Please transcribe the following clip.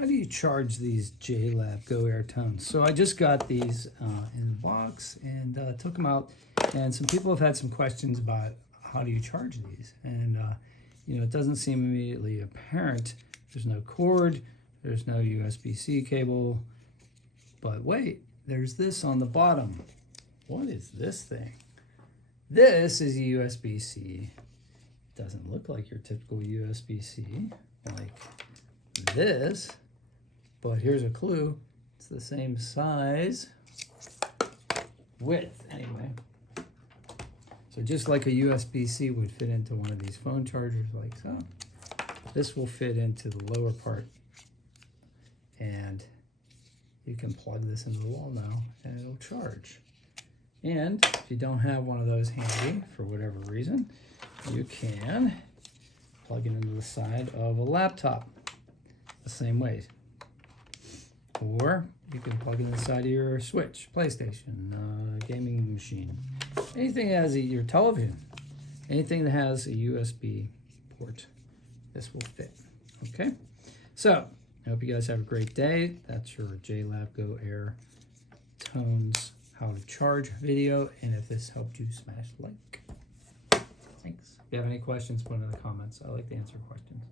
How do you charge these JLab Go Air Tones? So I just got these in the box and took them out, and some people have had some questions about how do you charge these, and you know, it doesn't seem immediately apparent. There's no cord, there's no USB-C cable, but wait, there's this on the bottom. What is this thing? This is a USB-C. It doesn't look like your typical USB-C like this, but here's a clue. It's the same size, width anyway. So just like a USB-C would fit into one of these phone chargers like so, this will fit into the lower part, and you can plug this into the wall now and it'll charge. And if you don't have one of those handy for whatever reason, you can plug it into the side of a laptop the same way. Or you can plug it in the side of your Switch, PlayStation, gaming machine, anything that has your television, anything that has a USB port, this will fit. Okay, so I hope you guys have a great day. That's your JLab Go Air Tones how to charge video, and if this helped you, smash like. Thanks. If you have any questions, put them in the comments. I like to answer questions.